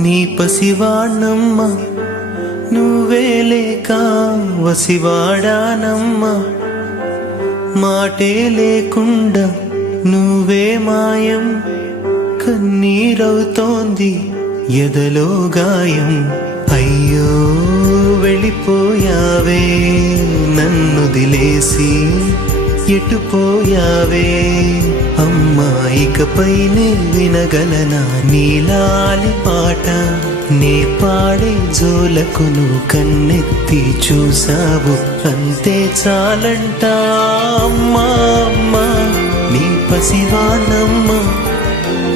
నీ పసివాణమ్మ నువ్వే లేక వసివాడానమ్మా మాటే లేకుండా నువ్వే మాయం కన్నీరవుతోంది ఎదలో గాయం అయ్యో వెళ్ళిపోయావే నన్నుదిలేసి ఎటుపోయావే అమ్మా ఇకపైనే వినగలనా నీలాలి పాట నే పాడే జోలకు నువ్వు కన్నెత్తి చూసావు అంతే చాలంట అమ్మా అమ్మా నీ పసివాణమ్మ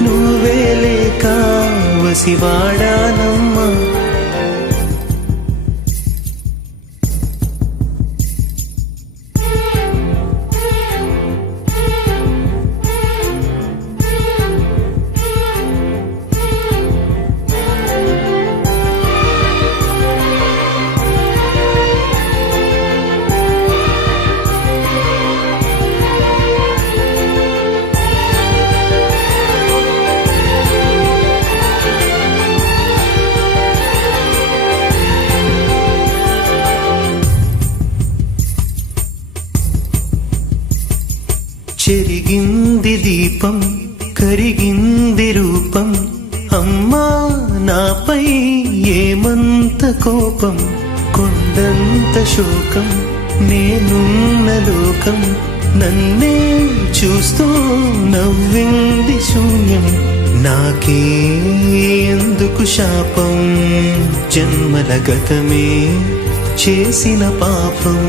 నువ్వే లేక వసివాడానమ్మా చెరిగింది దీపం కరిగింది రూపం అమ్మా నాపై ఏమంత కోపం కొండంత శోకం నేనున్న లోకం నన్నే చూస్తూ నవ్వింది శూన్యం నాకే ఎందుకు శాపం జన్మల గతమే చేసిన పాపం